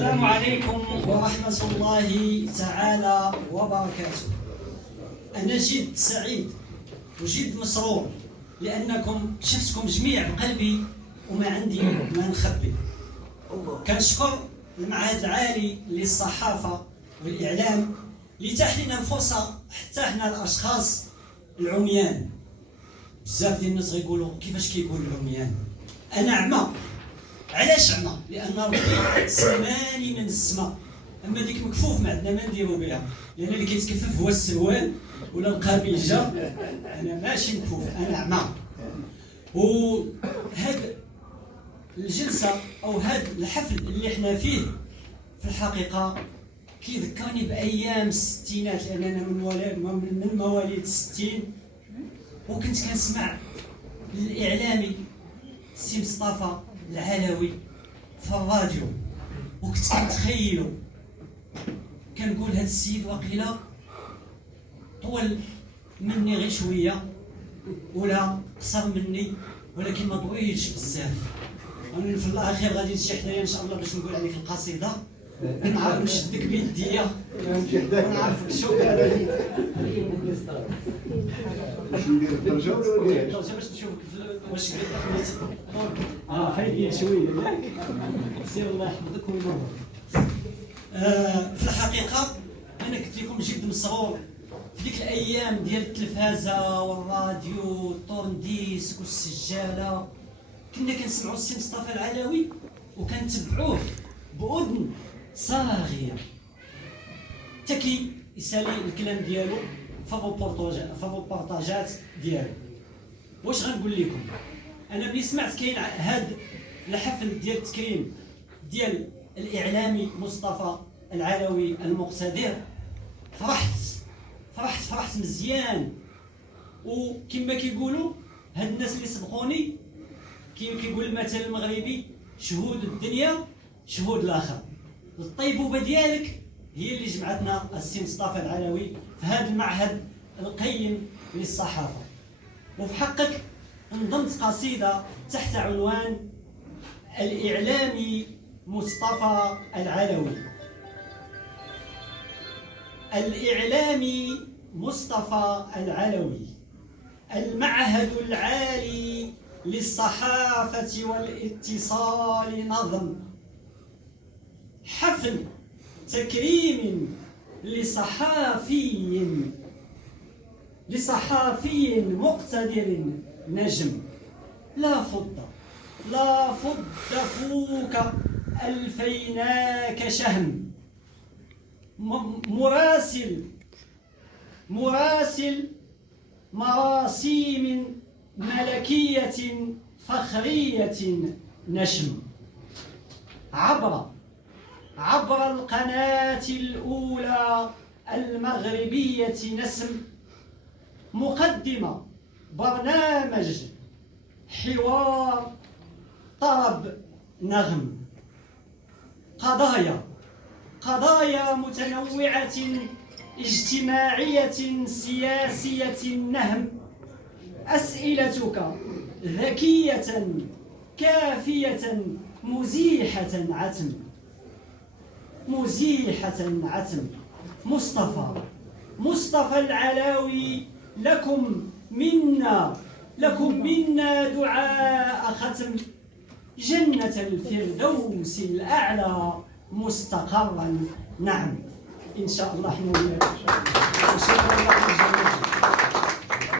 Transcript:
السلام عليكم ورحمة الله تعالى وبركاته. أنا جد سعيد وجد مسرور لأنكم شفتكم جميع بقلبي وما عندي ما نخبي. كنشكر المعهد العالي للصحافة والإعلام اللي تاح لنا الفرصة حتى حنا الأشخاص العميان. بزاف ديال الناس غيقولوا كيفاش كيقول العميان؟ أنا عمى. علاش عمى؟ لأن ربي سماني من السماء، أما ديك مكفوف ما عندنا ما نديرو بها، لأن اللي كيتكفف هو السروال ولا القميجة. أنا ماشي مكفوف، أنا عمى. وهاد الجلسة أو هاد الحفل اللي حنا فيه في الحقيقة كيذكرني بأيام الستينات، لأن أنا من مواليد الستين، وكنت كنسمع الإعلامي سي مصطفى العلوي في الراديو، وكنت كنتخيلو كنقول هاد السيد واقيلا طول مني غير شويه ولا قصر مني، ولكن ما طويلش بزاف. انا في الاخير غادي نجي حدايا ان شاء الله باش نقول عليك القصيده، نعرف نشدك بيديا ونعرفك شو باش ندير الدرجه ولا نديرهاش؟ باش نشوفك واش فايدين شويه ياك سير الله يحفظك وينور. في الحقيقه انا كنت لكم جد مسرور في ديك الايام ديال التلفازه والراديو والطونديسك والسجاله. كنا كنسمعوا السي مصطفى العلوي وكنتبعوه باذن صاغيه حتى كيسالي الكلام ديالو في البورطاجات ديالو. واش غنقول لكم؟ انا ملي سمعت كاين هاد الحفل ديال التكريم ديال الاعلامي مصطفى العلوي المقتدر، فرحت مزيان. وكما كيقولوا هاد الناس اللي سبقوني كيقول المثل المغربي شهود الدنيا شهود الاخر. الطيبوبه ديالك هي اللي جمعتنا السي مصطفى العلوي في هذا المعهد القيم للصحافه. وفي حقك انضمت قصيده تحت عنوان الإعلامي مصطفى العلوي. الإعلامي مصطفى العلوي، المعهد العالي للصحافة والاتصال نظم، حفل تكريم لصحافي مقتدر نجم. لا فض فوك ألفيناك شهم، مراسل مراسيم ملكية فخرية نشم، عبر القناة الأولى المغربية نسم، مقدمة برنامج حوار طرب نغم، قضايا متنوعة اجتماعية سياسية نهم، أسئلتك ذكية كافية مزيحة عتم. مصطفى العلوي لكم منا دعاء ختم، جنة الفردوس الأعلى مستقرا نعم إن شاء الله.